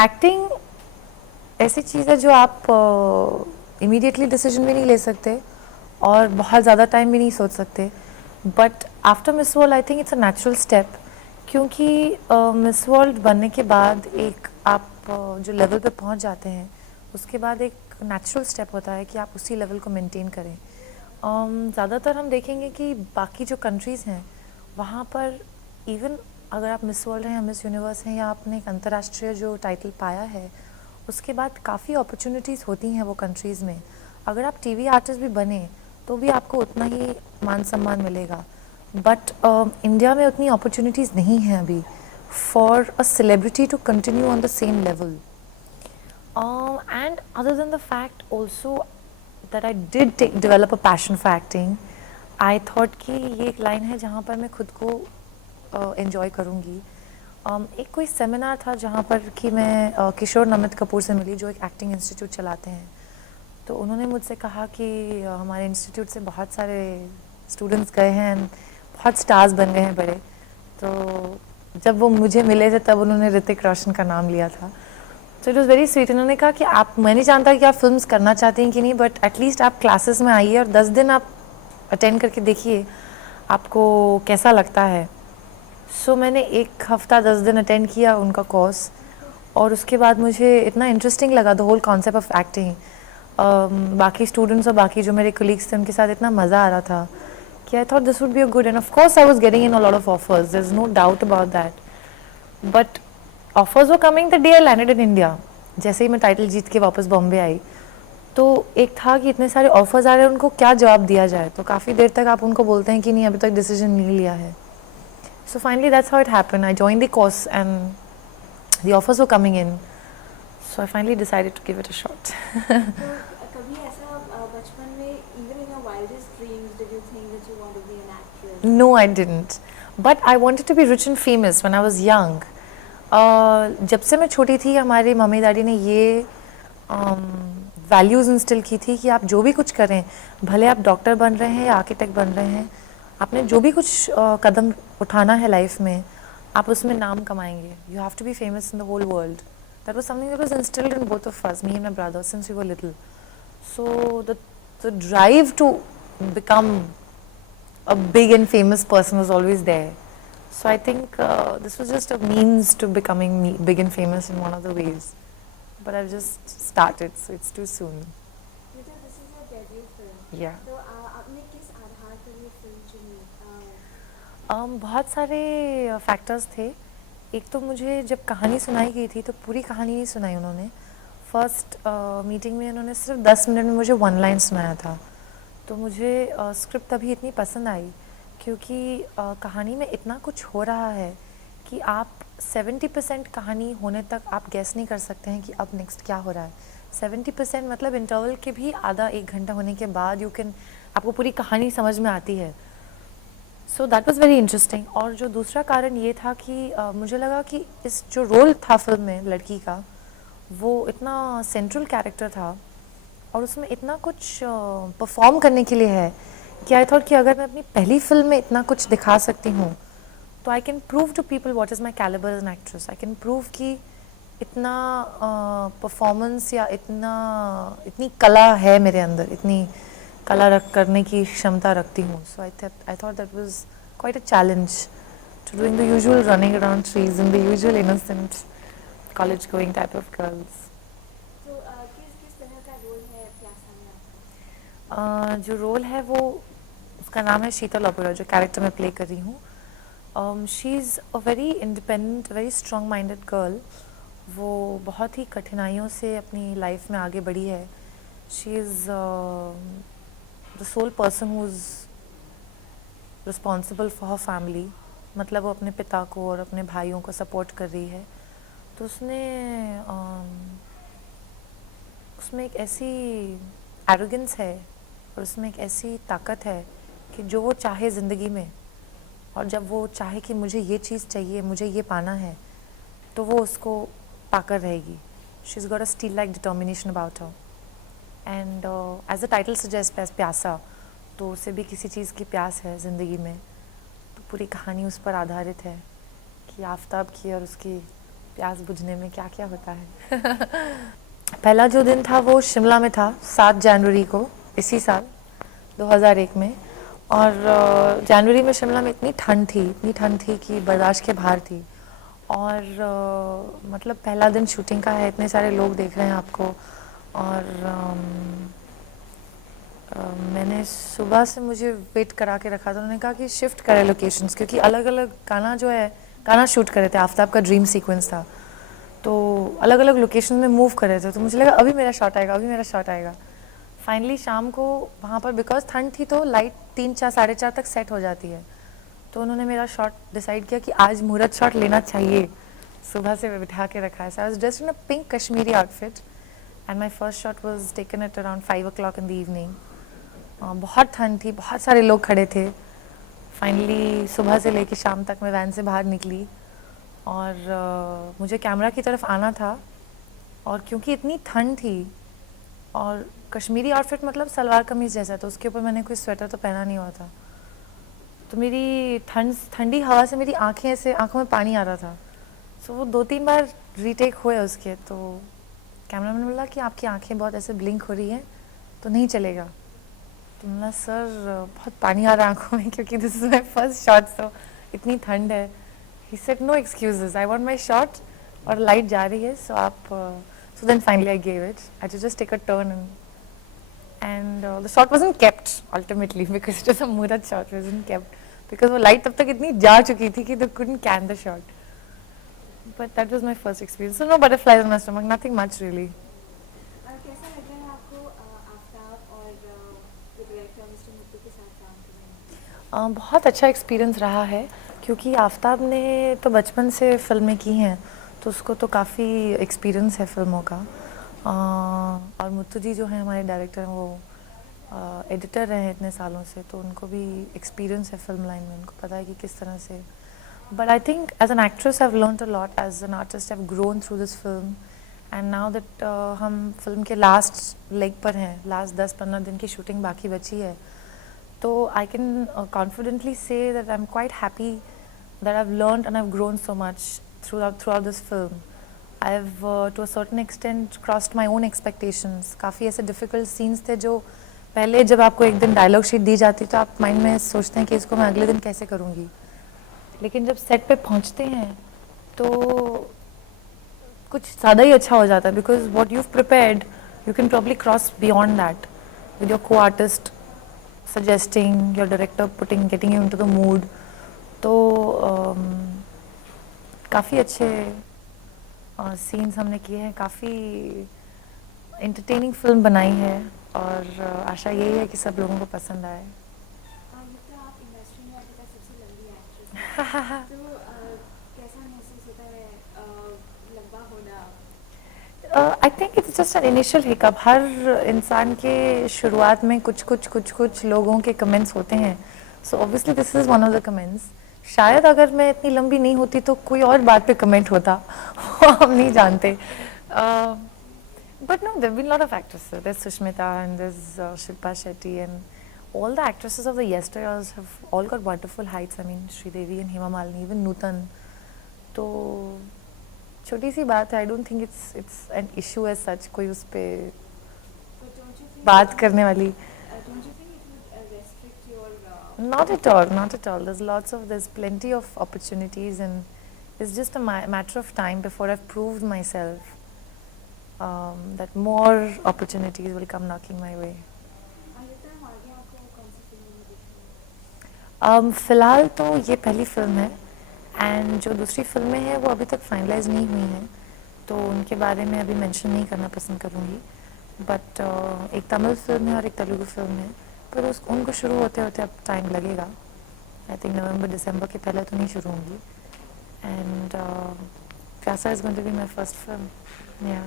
Acting ऐसी चीज़ है जो आप इमीडिएटली डिसीजन भी नहीं ले सकते और बहुत ज़्यादा टाइम भी नहीं सोच सकते, but after miss world I think it's a natural step, क्योंकि मिस वर्ल्ड बनने के बाद एक आप जो लेवल पे पहुंच जाते हैं उसके बाद एक नेचुरल स्टेप होता है कि आप उसी लेवल को मेंटेन करें। ज़्यादातर हम देखेंगे कि बाकी जो कंट्रीज़ हैं वहाँ पर इवन अगर आप मिस वर्ल्ड हैं या मिस यूनिवर्स हैं या आपने एक अंतर्राष्ट्रीय जो टाइटल पाया है उसके बाद काफ़ी अपॉर्चुनिटीज़ होती हैं वो कंट्रीज़ में। अगर आप टीवी आर्टिस्ट भी बने तो भी आपको उतना ही मान सम्मान मिलेगा, बट इंडिया में उतनी अपॉर्चुनिटीज़ नहीं हैं अभी for a celebrity to continue on the same level. And other than the fact also that I did develop a passion for acting, I thought कि ये एक लाइन है जहाँ पर मैं खुद को enjoy करूँगी। एक कोई सेमिनार था जहाँ पर कि मैं किशोर नमित कपूर से मिली जो एक एक्टिंग इंस्टीट्यूट चलाते हैं। तो उन्होंने मुझसे कहा कि हमारे इंस्टीट्यूट से बहुत सारे स्टूडेंट्स गए हैं and बहुत स्टार्स बन गए हैं बड़े। तो जब वो मुझे मिले थे तब उन्होंने ऋतिक रोशन का नाम लिया था। So it was very sweet. उन्होंने कहा कि आप, मैं नहीं जानता कि आप फिल्म्स करना चाहती हैं कि नहीं, बट एटलीस्ट आप क्लासेस में आइए और 10 दिन आप अटेंड करके देखिए आपको कैसा लगता है। सो मैंने एक हफ़्ता 10 दिन अटेंड किया उनका कोर्स और उसके बाद मुझे इतना इंटरेस्टिंग लगा the whole concept of acting. बाकी स्टूडेंट्स और बाकी जो मेरे कोलीग्स थे उनके साथ इतना मज़ा आ रहा था कि I thought this would be a good, and of course I was getting in a lot of offers, there is no doubt about that, but offers were coming the day I landed in India. जैसे ही मैं title जीत के वापस बॉम्बे आई तो एक था कि इतने सारे ऑफर्स आ रहे हैं, उनको क्या जवाब दिया जाए। तो काफ़ी देर तक आप उनको बोलते हैं कि नहीं अभी तक डिसीजन नहीं लिया है। So finally that's how it happened, I join the course and the offers were coming in, so I finally decided to give it a shot. तो कभी ऐसा बचपन में even in your wildest dreams did you think that you want to be an actress? No, I didn't. But I wanted to be rich and famous when I was young. जब से मैं छोटी थी हमारे मम्मी डैडी ने ये values instil की थी कि आप जो भी कुछ करें, भले आप डॉक्टर बन रहे हैं या आर्किटेक्ट बन रहे हैं, आपने जो भी कुछ कदम उठाना है लाइफ में आप उसमें नाम कमाएंगे। You have to be famous in the whole world. That was something that was instilled in both of us, me and my brother, since we were little. So the drive to become a big and famous person was always there. So I think this was just a means to becoming big and famous in one of the ways. But I've just started, so it's too soon. बेटा this is your debut film, Yeah. तो आपने किस आधार पर ये film चुनी? बहुत सारे factors थे। एक तो मुझे जब कहानी सुनाई गई थी तो पूरी कहानी नहीं सुनाई उन्होंने। फर्स्ट मीटिंग में उन्होंने सिर्फ 10 मिनट में मुझे वन लाइन सुनाया था। तो मुझे स्क्रिप्ट तभी इतनी पसंद आई क्योंकि कहानी में इतना कुछ हो रहा है कि आप 70% कहानी होने तक आप गैस नहीं कर सकते हैं कि अब नेक्स्ट क्या हो रहा है। 70% मतलब इंटरवल के भी आधा एक घंटा होने के बाद यू कैन, आपको पूरी कहानी समझ में आती है। So that was very interesting. और जो दूसरा कारण ये था कि मुझे लगा कि इस जो रोल था फिल्म में लड़की का वो इतना सेंट्रल कैरेक्टर था और उसमें इतना कुछ परफॉर्म करने के लिए है कि आई थॉट कि अगर मैं अपनी पहली फिल्म में इतना कुछ दिखा सकती हूँ तो I can prove to people what is my calibre as an actress. I can prove कि इतना परफॉर्मेंस या इतनी कला है मेरे अंदर, इतनी कला रख करने की क्षमता रखती हूँ। So I thought that was quite a challenge to doing the usual running around trees in the usual innocent college going type of girls. तो किस किस तरह का रोल है प्यासा में आपका? जो रोल है वो, उसका नाम है शीतल ओबेरॉय, जो कैरेक्टर मैं प्ले कर रही हूँ। She is a very independent, very strong minded girl. वो बहुत ही कठिनाइयों से अपनी लाइफ में आगे बढ़ी है। She is the sole person who is responsible for her family. मतलब वो अपने पिता को और अपने भाइयों को सपोर्ट कर रही है। तो उसमें एक ऐसी एरोगेंस है और उसमें एक ऐसी ताकत है कि जो वो चाहे ज़िंदगी में, और जब वो चाहे कि मुझे ये चीज़ चाहिए, मुझे ये पाना है, तो वो उसको पाकर रहेगी। She is got a steel like determination about her. And as a title suggest as Pyaasa, तो उसे भी किसी चीज़ की प्यास है ज़िंदगी में। तो पूरी कहानी उस पर आधारित है कि आफताब की और उसकी प्यास बुझने में क्या क्या होता है। पहला जो दिन था वो शिमला में था, 7 जनवरी को, इसी साल 2001 में। और जनवरी में शिमला में इतनी ठंड थी कि बर्दाश्त के बाहर थी। और मतलब पहला दिन शूटिंग का है, इतने सारे लोग देख रहे हैं आपको। और मैंने सुबह से मुझे वेट करा के रखा था, उन्होंने कहा कि शिफ्ट करें लोकेशंस, क्योंकि अलग अलग गाना जो है, गाना शूट कर रहे थे, आफ्ताब का ड्रीम सीक्वेंस था, तो अलग अलग लोकेशन में मूव कर रहे थे। तो मुझे लगा अभी मेरा शॉट आएगा, अभी मेरा शॉट आएगा। फाइनली शाम को वहाँ पर, बिकॉज ठंड थी तो लाइट 3-4 4:30 तक सेट हो जाती है, तो उन्होंने मेरा शॉट डिसाइड किया कि आज मुहूर्त शॉट लेना चाहिए। सुबह से बिठा के रखा है। So I was dressed in a pink Kashmiri outfit and my first shot was taken at around 5 o'clock in the evening. बहुत ठंड थी, बहुत सारे लोग खड़े थे। फाइनली सुबह से लेके शाम तक मैं वैन से बाहर निकली और मुझे कैमरा की तरफ आना था, और क्योंकि इतनी ठंड थी और कश्मीरी आउटफिट मतलब सलवार कमीज़ जैसा, तो उसके ऊपर मैंने कोई स्वेटर तो पहना नहीं हुआ था, तो मेरी ठंडी हवा से मेरी आंखें ऐसे, आंखों में पानी आ रहा था। सो वो 2-3 बार रीटेक हुए उसके, तो कैमरामैन बोला कि आपकी आंखें बहुत ऐसे ब्लिंक हो रही हैं, तो नहीं चलेगा। तो बोला सर बहुत पानी आ रहा है आंखों में, क्योंकि this is my first shot, तो इतनी ठंड है। He said no excuses, I want my shot, और लाइट जा रही है, सो आप so then finally I gave it, I just take a turn and the shot wasn't kept ultimately because it was a murat shot, it wasn't kept because वो light तब तक इतनी जा चुकी थी कि they couldn't can the shot. But that was my first experience. So no butterflies on my stomach, nothing much really. कैसा लग रहा है आपको आफ्ताब और डायरेक्टर मिस्टर मुत्तू के साथ काम करने में? बहुत अच्छा एक्सपीरियंस रहा है, क्योंकि आफ्ताब ने तो बचपन से फिल्में की हैं, तो उसको तो काफ़ी एक्सपीरियंस है फिल्मों का। और मुत्तू जी जो हैं हमारे डायरेक्टर, वो एडिटर रहे हैं इतने सालों से, तो उनको भी एक्सपीरियंस है फिल्म लाइन में, उनको पता है कि किस तरह से। But I think as an actress I have learned a lot, as an artist I have grown through this film, and now that हम फिल्म के लास्ट लेग पर हैं, लास्ट 10-15 दिन की शूटिंग बाकी बची है, तो I can confidently say that I'm quite happy that I've learned and I've grown so much throughout this film. I've to a certain extent crossed my own expectations. काफ़ी ऐसे difficult scenes थे जो पहले जब आपको एक दिन डायलॉग शीट दी जाती तो आप माइंड में सोचते हैं कि इसको मैं अगले दिन कैसे करूँगी, लेकिन जब सेट पे पहुँचते हैं तो कुछ ज़्यादा ही अच्छा हो जाता है, because what you've prepared you can probably cross beyond that with your co-artist suggesting, your director getting you into the mood. तो काफ़ी अच्छे सीन्स हमने किए हैं, काफ़ी एंटरटेनिंग फिल्म बनाई है, और आशा यही है कि सब लोगों को पसंद आए। तो आप इंडस्ट्री में अभी तक सबसे लंबी एक्ट्रेस हैं, तो कैसा महसूस होता है लंबा होना? I think it's just an initial hiccup. हर इंसान के शुरुआत में कुछ लोगों के कमेंट्स होते हैं, so obviously this is one of the comments. शायद अगर मैं इतनी लंबी नहीं होती तो कोई और बात पे कमेंट होता, वो हम नहीं जानते। But no, there been lot of actresses, there is Sushmita and there is Shilpa Shetty and all the actresses of the yesteryears have all got wonderful heights. I mean, Sridevi and Hema Malini, even Nutan. तो छोटी सी बात है, I don't think it's an issue as such, कोई उस पर बात करने वाली। Not at all, not at all. There's plenty of opportunities, and it's just a matter of time before I've proved myself that more opportunities will come knocking my way. फ़िलहाल तो ये पहली फिल्म है, एंड जो दूसरी फिल्में हैं वो अभी तक फाइनलाइज नहीं हुई हैं, तो उनके बारे में अभी मेंशन नहीं करना पसंद करूँगी। बट एक तमिल फिल्म है और एक तेलुगु फिल्म है, पर उनको शुरू होते होते अब टाइम लगेगा। आई थिंक नवंबर-दिसंबर के पहले तो नहीं शुरू होंगी। And Pyaasa is going to be my first film. या